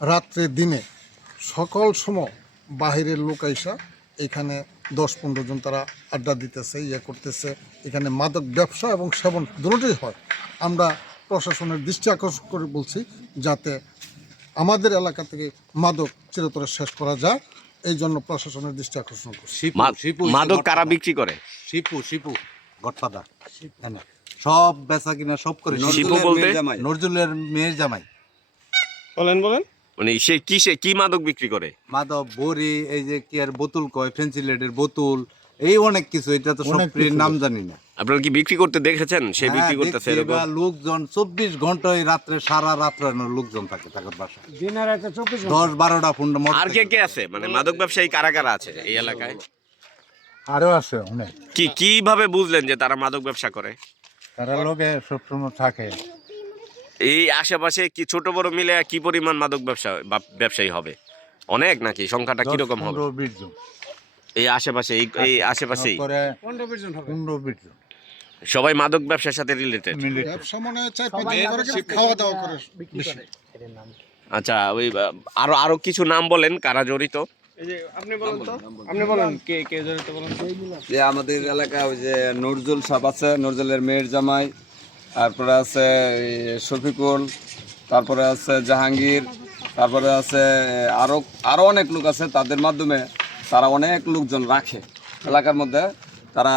রাত্রে দিনে সকল সময় বাহিরের লোক আইসা এখানে 10-15 জন তারা আড্ডা দিতেছে, করতেছে। এখানে মাদক ব্যবসা এবং সেবন দুটোই হয়। আমরা প্রশাসনের দৃষ্টি আকর্ষণ করে বলছি যাতে আমাদের এলাকা থেকে মাদক চিরতরে শেষ করা যায়, এই জন্য প্রশাসনের দৃষ্টি আকর্ষণ করছি। মাদক কারা বিক্রি করে? শিপু গডফাদার সব বেচা কিনা সব করে। শিপু বলতে নজরুলের মেয়ের জামাই। বলেন মানে সে কি মাদক বিক্রি করে? মাদক, বড়ি, এই যে কি আর বোতল কয়, ফেন্সিলেটের বোতল, এই অনেক কিছু। এটা তো সব নাম জানি না। আপনারা কি বিক্রি করতে দেখেছেন সে বিক্রি করতেছে? এরকম লোকজন 24 ঘন্টায় রাত্রে সারা রাত্রে লোকজন থাকে তাদের বাসায়। 10-12টা ফোন। আর কে আছে? মানে মাদক ব্যবসায়ী কারা কারা আছে এই এলাকায়? আরো আছে অনেক। কিভাবে বুঝলেন যে তারা মাদক ব্যবসা করে? তারা লোকে সবসময় থাকে। এই আশেপাশে কি ছোট বড় মিলে কি পরিমাণ মাদক ব্যবসায়ী হবে? অনেক নাকি? সংখ্যাটা কিরকম হবে? 15-20 জন। এই আশেপাশে এই আশেপাশেই 15-20 জন। সবাই মাদক ব্যবসার সাথে রিলেটেড। ব্যবসা মনে হয় খাওয়া দাওয়া করে বেশি। আচ্ছা, ওই আরো কিছু নাম বলেন কারা জড়িত। আপনি বলেন কে জড়িত বলেন। যে আমাদের এলাকায় ওই যে নজরুল সাহেব আছে, নজরুলের মেয়ের জামাই, তারপরে আছে শফিকুল, তারপরে আছে জাহাঙ্গীর, তারপরে আছে আরো অনেক লোক আছে। তাদের মাধ্যমে তারা অনেক লোকজন রাখে এলাকার মধ্যে। তারা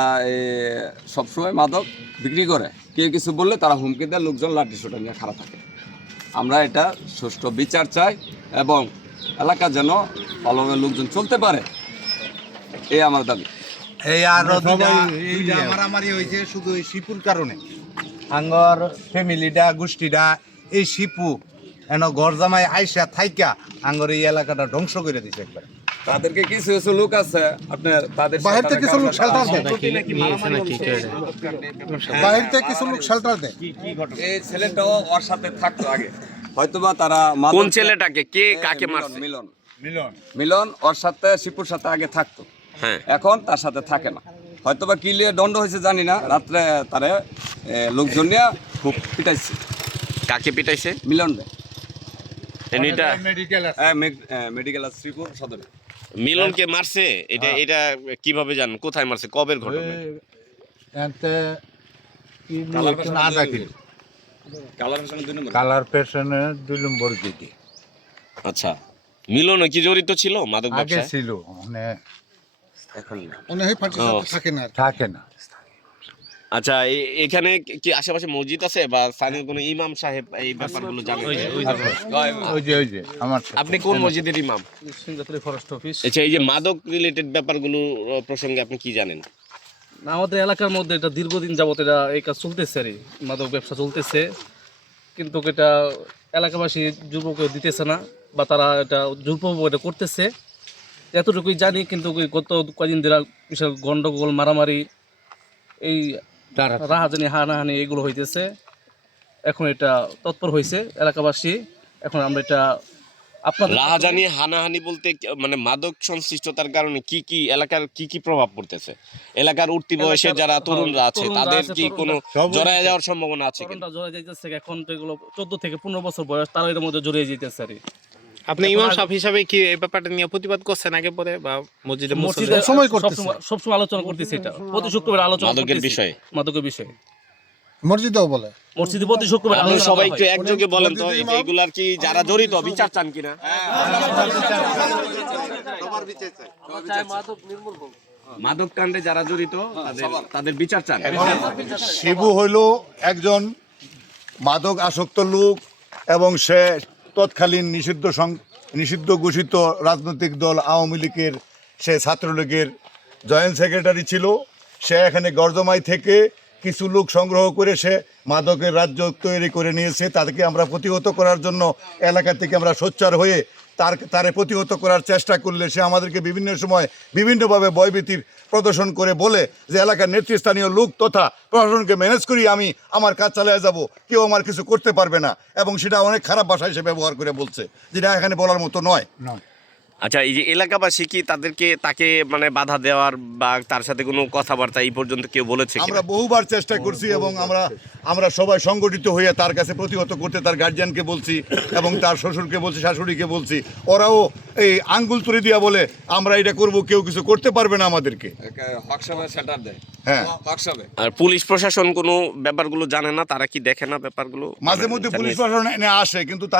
সবসময় মাদক বিক্রি করে। কেউ কিছু বললে তারা হুমকি দেয়, লোকজন লাঠি সোটা নিয়ে খারাপ থাকে। আমরা এটা সুষ্ঠু বিচার চাই এবং এলাকা যেন ভালোভাবে লোকজন চলতে পারে, এই আমার দাবি। এই আরো দুইটা মারামারি হয়েছে শুধু এই শিপুর কারণে। আঙ্গর ফ্যামিলিটা, গোষ্ঠীটা, এই শিপু এন ঘর জামাই আইসা থাইকা আঙ্গর এই এলাকাটা ধ্বংস করে দিছে একবার। তাদেরকে কিছু লোক আছে আপনার, তাদের বাহির থেকে কিছু লোক শেল্টার দেয়। বাহির থেকে কিছু লোক শেল্টার দেয়। এই ছেলেটাও ওর সাথে থাকতো আগে, হয়তোবা তারা কোন ছেলেটাকে কাকে মারছে? মিলন ওর সাথে, শিপুর সাথে আগে থাকতো। হ্যাঁ, এখন তার সাথে থাকে না। হয়তোবা কি লিয়ে দণ্ড হয়েছে জানি না। রাত্রে তারে লোকজন নিয়ে খুব পিটাইছে। কাকে পিটাইছে? মিলন রে। এটা মেডিকেল আছে শ্রীপুর সদরে। মিলনকে মারছে? এটা কিভাবে জানেন? কোথায় মারছে? কবের ঘটনা? কালার পেছনে 2 নম্বর গেটে। আচ্ছা, মিলন কি জড়িত ছিল মাদক আগে ব্যবসায়? ছিল, মানে এখন থাকে না। আচ্ছা, এখানে কি আশেপাশে মসজিদ আছে বা স্থানীয় কোনো ইমাম সাহেব এই ব্যাপারগুলো জানেন? ওই যে আমার আপনি কোন মসজিদের ইমাম? Forest office. আচ্ছা, এই যে মাদক রিলেটেড ব্যাপারগুলো প্রসঙ্গে আপনি কি জানেন? না, আমাদের এলাকার মধ্যে এটা দীর্ঘদিন যাবত এটা এই কাজ চলতেছে আর মাদক ব্যবসা চলতেছে, কিন্তু এটা এলাকাবাসী যুবকে দিতেছে না বা তারা এটা জোরপূর্বক এটা করতেছে, এতটুকুই জানি। কিন্তু গত কয়েকদিন ধরে বিশাল গন্ডগোল, মারামারি, এই রাহাজানি, হানাহানি এগুলো হইতেছে। এখন এটা তৎপর হয়েছে এলাকাবাসী। এখন আমরা এটা আপনাদের রাহাজানি, হানাহানি বলতে মানে মাদক সংশ্লিষ্টতার কারণে কি এলাকার কি প্রভাব পড়তেছে? এলাকার উঠতি বয়সের যারা তরুণরা আছে তাদের কি কোনো জড়ায় যাওয়ার সম্ভাবনা আছে? জড়ায় যাইতেছে। এখন তো এগুলো 14 থেকে 15 বছর বয়স, তারা এর মধ্যে জড়িয়ে যেতেছে আর আপনি ইমাম সাহেব হিসাবে কি এই ব্যাপারটা নিয়ে প্রতিবাদ করছেন আগে পরে বা মসজিদে সবসময় আলোচনা করতেছি? এটা প্রতি শুক্রবার আলোচনা মাদকের বিষয়ে, মাদকের বিষয়ে মসজিদেও বলে, মসজিদে প্রতি শুক্রবার আপনারা সবাই একটু একযোগে বলেন তো এইগুলার কি যারা জড়িত বিচার চান কিনা? মাদক কাণ্ডে যারা জড়িত তাদের বিচার চান। শিবু হইল একজন মাদক আসক্ত লোক এবং সে তৎকালীন নিষিদ্ধ ঘোষিত রাজনৈতিক দল আওয়ামী লীগের, সে ছাত্রলীগের জয়েন্ট সেক্রেটারি ছিল। সে এখানে গর্জমাই থেকে কিছু লোক সংগ্রহ করে সে মাদকের রাজ্য তৈরি করে নিয়েছে। তাদেরকে আমরা প্রতিহত করার জন্য এলাকা থেকে আমরা সোচ্চার হয়ে তারে প্রতিহত করার চেষ্টা করলে সে আমাদেরকে বিভিন্ন সময় বিভিন্নভাবে ভয়ভীতির প্রদর্শন করে বলে যে এলাকার নেতৃস্থানীয় লোক তথা প্রশাসনকে ম্যানেজ করি আমি আমার কাজ চালিয়ে যাব, কেউ আমার কিছু করতে পারবে না, এবং সেটা অনেক খারাপ ভাষায় সে ব্যবহার করে বলছে, যেটা এখানে বলার মতো নয়। আচ্ছা, এই যে এলাকাবাসী কি তাকে মানে বাধা দেওয়ার বা তার সাথে কোনো কথাবার্তা এই পর্যন্ত কেউ বলেছে কিনা? আমরা বহুবার চেষ্টা করছি এবং আমরা সবাই সংগঠিত হয়ে তার কাছে প্রতিহত করতে তার গার্জিয়ানকে বলছি এবং তার শ্বশুরকে বলছি, শাশুড়িকে বলছি। ওরাও এই আঙ্গুল তুলে দিয়া বলে আমরা এটা করব, কেউ কিছু করতে পারবে না আমাদেরকে। হকসাবে সেটার দেয়, হ্যাঁ, হকসাবে। আর পুলিশ প্রশাসন কোনো ব্যাপারগুলো জানে না, তারা কি দেখে না ব্যাপারগুলো? মাঝে মধ্যে পুলিশ প্রশাসন এনে আসে, কিন্তু তাদের